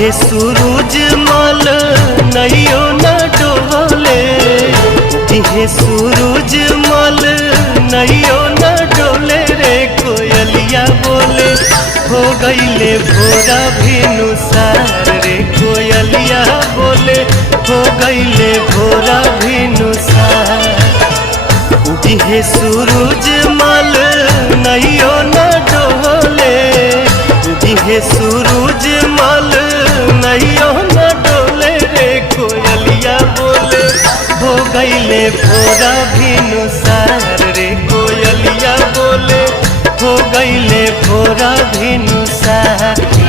दिहे सूरज मल नैयो न डोले, दिहे सूरज मल नैयो न डोले रे कोयलिया बोले हो गईले भोरा भिनुसार रे कोयलिया बोले हो गईले भोरा भिनुसार। दिहे सूरज मल नैयो न डोले, दिहे सूरज मल नैयो न डोले रे कोयलिया बोले हो गईले भोरा भिनुसार रे कोयलिया बोले हो गईले भोरा भिनुसार।